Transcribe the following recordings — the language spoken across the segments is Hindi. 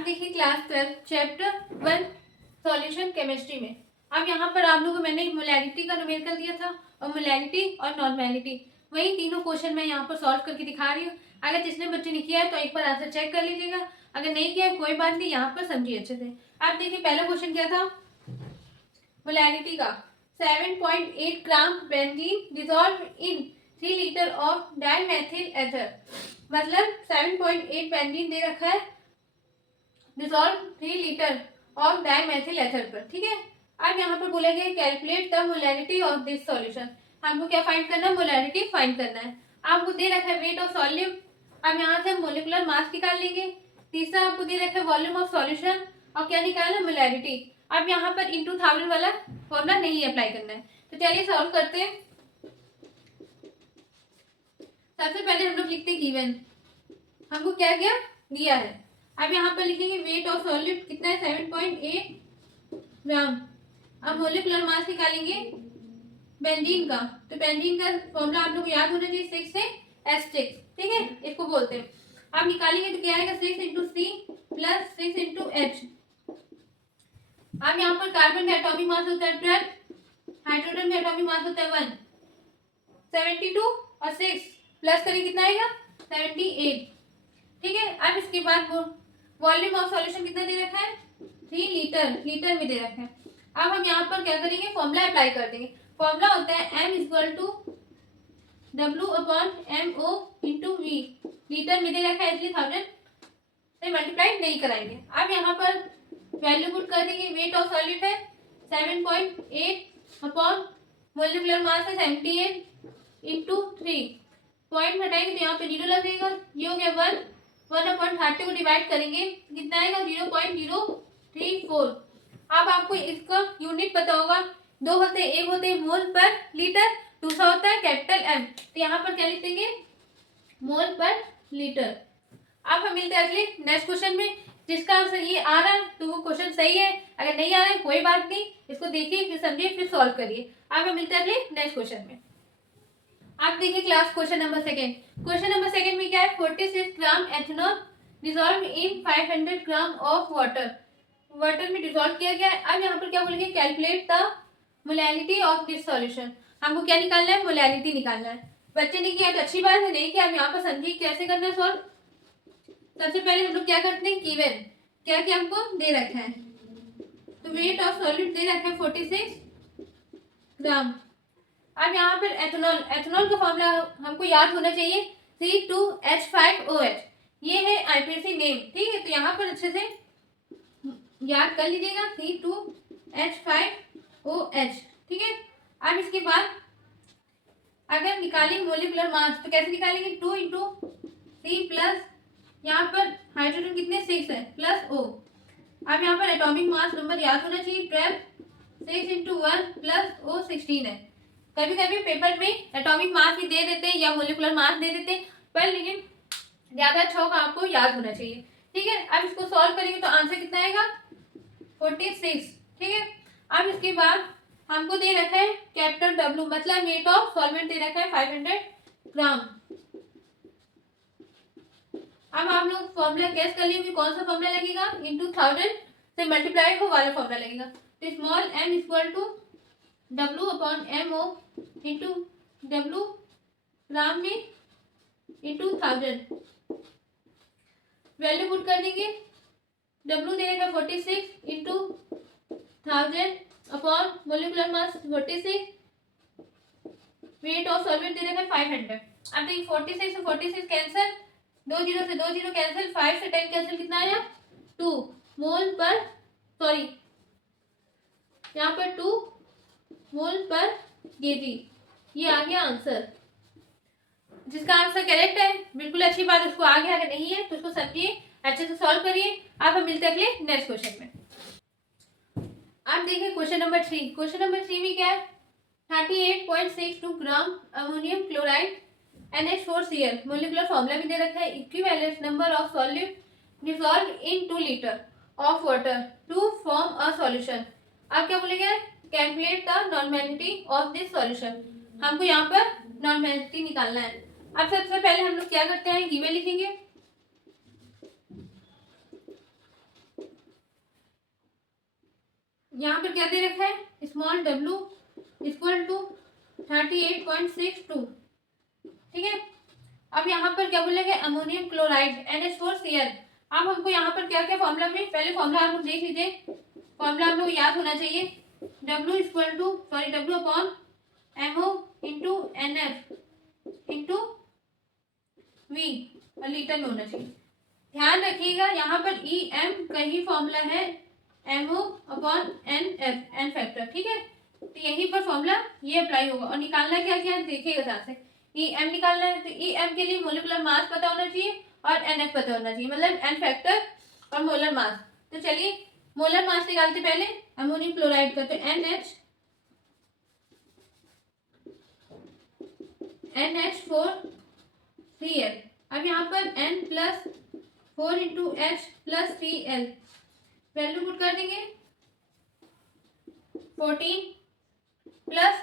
आप देखिए क्लास 12 चैप्टर 1 सॉल्यूशन केमिस्ट्री में। अब यहाँ पर आप लोगों को मैंने मोलैरिटी का न्यूमेरिकल दिया था और मोलैरिटी और नॉर्मेलिटी, वही तीनों क्वेश्चन मैं यहाँ पर सॉल्व करके दिखा रही हूँ। अगर जिसने बच्चे ने किया है तो एक बार आंसर चेक कर लीजिएगा, अगर नहीं किया है कोई बात नहीं, यहाँ पर समझिए अच्छे से। आप देखिए पहला क्वेश्चन क्या था मोलैरिटी का। 7.8 gram benzene dissolve in 3 litre of dimethyl ether, मतलब 7.8 बेंजीन दे रखा है dissolve 3 litre of dimethyl ether पर, ठीक है। अब यहाँ पर बोला गया calculate the molarity of this solution. हमको क्या फाइंड करना है? मोलैरिटी फाइंड करना है। आपको दे रखा है वेट ऑफ सॉल्यूट, अब यहाँ से मोलिकुलर मास निकाल लेंगे। तीसरा आपको दे रखा है वॉल्यूम ऑफ सॉल्यूशन, और क्या निकालना? मोलैरिटी। अब यहाँ पर इंटू 1000 वाला फॉर्मूला नहीं अप्लाई करना है, तो चलिए सॉल्व करते हैं। सबसे पहले हम लोग लिखते हैं गिवन, हमको क्या क्या दिया है। अब यहाँ पर लिखेंगे वेट ऑफ सॉल्यूट कितना है? 7.8 ग्राम। अब मोलिकुलर मास निकालेंगे बेंजीन का, तो बेंजीन का फॉर्मूला आप लोग को याद होना चाहिए 6 से H6, ठीक है, इसको बोलते हैं। अब निकालेंगे तो क्या आएगा? 6 into C plus 6 into H. अब यहाँ पर कार्बन का एटॉमिक मास होता है 12, हाइड्रोजन का एटॉमिक मास होता है 1, 72 और 6 प्लस करें कितना आएगा? 78, ठीक है। अब इसके बाद वॉल्यूम ऑफ सॉल्यूशन कितना दे रखा है? 3 लीटर, लीटर में दे रखा है। अब हम यहाँ पर क्या करेंगे? फॉर्मूला अप्लाई कर देंगे। फॉर्मूला होता है m equal to W upon M O into V. Litre में दे रखा है इसलिए 1000 से मल्टीप्लाई नहीं कराएंगे। अब यहाँ पर वैल्यू पुट कर देंगे। वेट ऑफ सॉल्यूट है 7.8 अपॉन मोलिकुलर मास है 78 इंटू 3। पॉइंट हटाएंगे तो यहाँ पे 0 लगेगा, ये हो गया 1 1/30 को डिवाइड करेंगे कितना आएगा? 0.034। अब आपको इसका यूनिट पता होगा, दो होते हैं, एक होते हैं मोल पर लीटर, दूसरा होता है कैपिटल एम। तो यहाँ पर क्या लिख देंगे? मोल पर लीटर। अब हम मिलते हैं अगले नेक्स्ट क्वेश्चन में। जिसका आंसर ये आ रहा है तो वो क्वेश्चन सही है, अगर नहीं आ रहा है कोई बात नहीं, इसको देखिए फिर समझिए फिर सॉल्व करिए। अब हम मिलते हैं अगले नेक्स्ट क्वेश्चन में। आप देखिए class question number second. Question number second में क्या है? 46 gram ethanol dissolve in 500 gram of water, water में डिसॉल्व किया गया है। अब यहाँ पर क्या बोलेंगे? Calculate the molarity of this solution. हमको क्या निकालना है? मोलैरिटी निकालना है। बच्चे ने किया तो अच्छी बात है, नहीं किया अब यहाँ पर समझिए कैसे करना है सॉल्व। सबसे पहले हम लोग क्या करते हैं? गिवन क्या क्या हमको दे रखा है, तो वेट ऑफ सॉल्यूट दे रखा है 46 ग्राम। अब यहाँ पर एथेनॉल, एथेनॉल का फॉर्मूला हमको याद होना चाहिए C2H5OH, ये है आईपीसी नेम, ठीक है। तो यहाँ पर अच्छे से याद कर लीजिएगा C2H5OH, ठीक है। अब इसके बाद अगर निकालेंगे मोलिकुलर मास तो कैसे निकालेंगे? 2 इंटू सी प्लस यहाँ पर हाइड्रोजन कितने 6 है प्लस O। अब यहाँ पर एटॉमिक मास नंबर याद होना चाहिए 12, 6 इंटू 1 प्लस O 16 है। कभी कभी पेपर में एटॉमिक मास भी दे देते हैं या मोलिकुलर मास दे देते हैं, पर लेकिन ज्यादा अच्छा होगा आपको याद होना चाहिए, ठीक है। अब इसको सॉल्व करेंगे तो आंसर कितना आएगा? 46, ठीक है। अब इसके बाद हमको दे रखा है कैपिटल W, मतलब वेट ऑफ सॉल्वेंट दे रखा है 500 ग्राम। अब आप लोग फॉर्मूला गैस कर लीजिए कौन सा फॉर्मूला लगेगा? इंटू 1000 से मल्टीप्लाई हो वाला फॉर्मूला लगेगा। तो small m equal to W upon M O into W gram में इंटू 1000। वैल्यू पुट कर देंगे, W दे रखा 46 into 1000 upon molecular mass 46, weight of solvent दे रखा है 500। अब देखिए 46 से 46 कैंसिल, 2 जीरो से 2 जीरो कैंसिल, 5 से 10 कैंसिल, कितना आया? 2 मोल पर, सॉरी यहाँ पर 2 मोल पर केजी, ये आ गया आंसर। जिसका आंसर करेक्ट है बिल्कुल अच्छी बात, उसको आ गया, अगर नहीं है तो उसको समझिए अच्छे से सॉल्व करिए। अब हम मिलते हैं अगले नेक्स्ट क्वेश्चन में। आप देखिए क्वेश्चन नंबर 3। क्वेश्चन नंबर 3 में क्या है? 38.62 gram ammonium chloride NH4Cl, molecular formula भी दे रखा है। Equivalent number of solute dissolve in 2 litre of water to form a solution. अब क्या बोलेंगे? Calculate the normality of this solution. हमको यहाँ पर नॉर्मेलिटी निकालना है। अब सबसे पहले हम लोग क्या करते हैं? गिवन लिखेंगे, यहाँ पर क्या दे रखा है, स्मॉल w इक्वल टू 38.62, ठीक है। अब यहाँ पर क्या बोलेंगे, अमोनियम क्लोराइड NH4Cl। अब हमको यहाँ पर क्या क्या फॉर्मूला में, पहले फॉर्मूला आप लोग देख लीजिए, फॉर्मूला हम लोग याद होना चाहिए, W upon MO into NF into V litre में होना चाहिए। ध्यान रखिएगा यहाँ पर EM का ही फॉर्मूला है MO upon NF, N factor, ठीक है। तो यहीं पर फॉर्मूला ये अप्लाई होगा। और निकालना क्या क्या देखिएगा ध्यान से, EM निकालना है तो EM के लिए मोलिकुलर मास पता होना चाहिए और NF पता होना चाहिए, मतलब एन फैक्टर और मोलर मास। तो चलिए मोलर मास निकालते पहले अमोनियम क्लोराइड का, तो NH4Cl। अब यहाँ पर N plus 4 into H plus Cl, value put कर देंगे 14 प्लस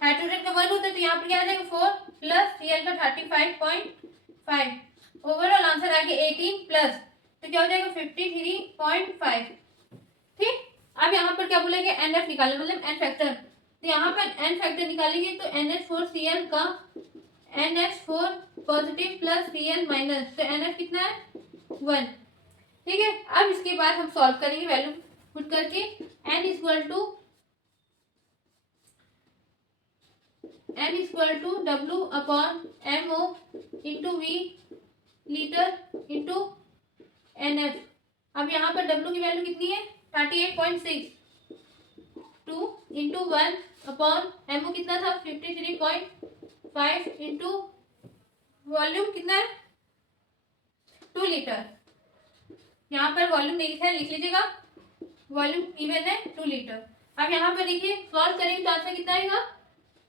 हाइड्रोजन का 1 होता है तो यहाँ पर क्या आ जाएगा 4 प्लस Cl का 35.5, ओवरऑल आंसर आ गया 18 प्लस, तो क्या हो जाएगा 53.5, ठीक। अब यहाँ पर क्या बोलेंगे NF निकालें, मतलब एन फैक्टर। तो यहाँ पर एन फैक्टर निकालेंगे तो NH4Cl का NH4 positive plus Cl minus, तो NF कितना है 1, ठीक है। अब इसके बाद हम सॉल्व करेंगे वैल्यू पुट करके, n equal to W upon MO into V litre into NF। अब यहाँ पर W की वैल्यू कितनी है 38.6, 2 इंटू 1 अपॉन MO कितना था 53.5 इंटू वॉल्यूम कितना है 2 लीटर। यहाँ पर वॉल्यूम नहीं लिखा है, लिख लीजिएगा, वॉल्यूम इवन है 2 लीटर। अब यहाँ पर देखिए सॉल्व करेंगे तो आंसर कितना आएगा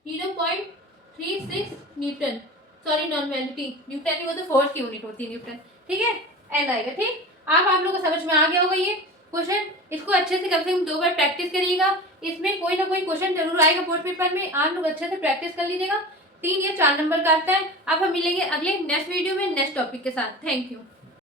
0.36 न्यूटन, सॉरी नॉर्मेलिटी, न्यूटन नहीं, वो तो फोर्स की यूनिट होती है न्यूटन, ठीक है, एन आएगा, ठीक। अब आप लोगों को समझ में आ गया होगा ये क्वेश्चन। इसको अच्छे से कम 2 बार प्रैक्टिस करिएगा, इसमें कोई ना कोई क्वेश्चन जरूर आएगा बोर्ड पेपर में, आप लोग अच्छे से प्रैक्टिस कर लीजिएगा। 3 या 4 नंबर का आता है। अब हम मिलेंगे अगले नेक्स्ट वीडियो में नेक्स्ट टॉपिक के साथ। Thank you.